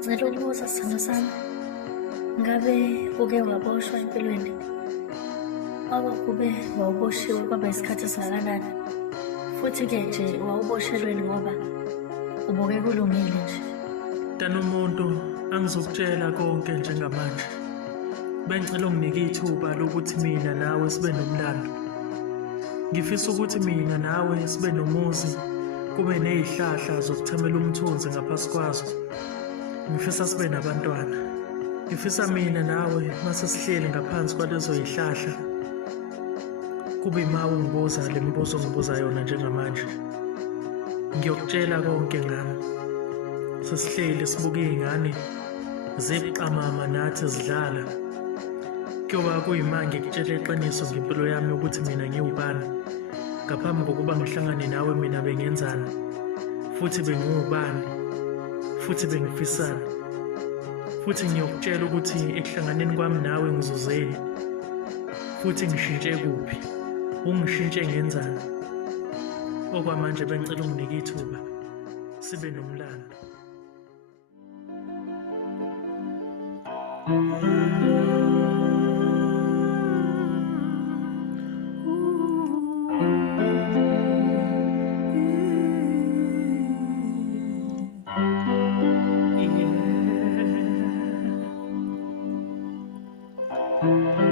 Ngicela ukubuza sithando sami, ngabe uke waboshwa empilweni? Uma kube wawuboshiwe kwaba isikhathi esingakanani? Futhi-ke nje wawuboshelweni ngoba ubuke kulungile nje. Mntana umuntu, angizokutshela konke njengamanje. Bengicela unginike ithuba lokuthi mina nawe sibe nomlando. Ngifisa ukuthi mina nawe sibe nomuzi, kube nezihlahla zokuthamela umthunzi ngaphasi kwazo. Ngifisa sibe nabantwana. Ngifisa mina nawe mase sihleli ngaphansi kwalezo zihlahla, kube ima ungibuza le mibuzo ongibuza yona njengamanje. Ngiyokutshela konke ngami. Sesihleli sibuka iy'ngane ziqamama nathi zidlala. Kuyoba kuyima ngikutshela iqiniso ngempilo yami ukuthi mina ngiwubani. Ngaphambi kokuba ngihlangane nawe mina bengenzani, futhi bengiwubani, futhi bengifisani. Futhi ngiyokutshela ukuthi ekuhlanganeni kwami nawe ngizuzeni, futhi ngishintshe kuphi, ungishintshe ngenzani. Okwamanje bengicela unginike ithuba sibe nomlando. Yeah.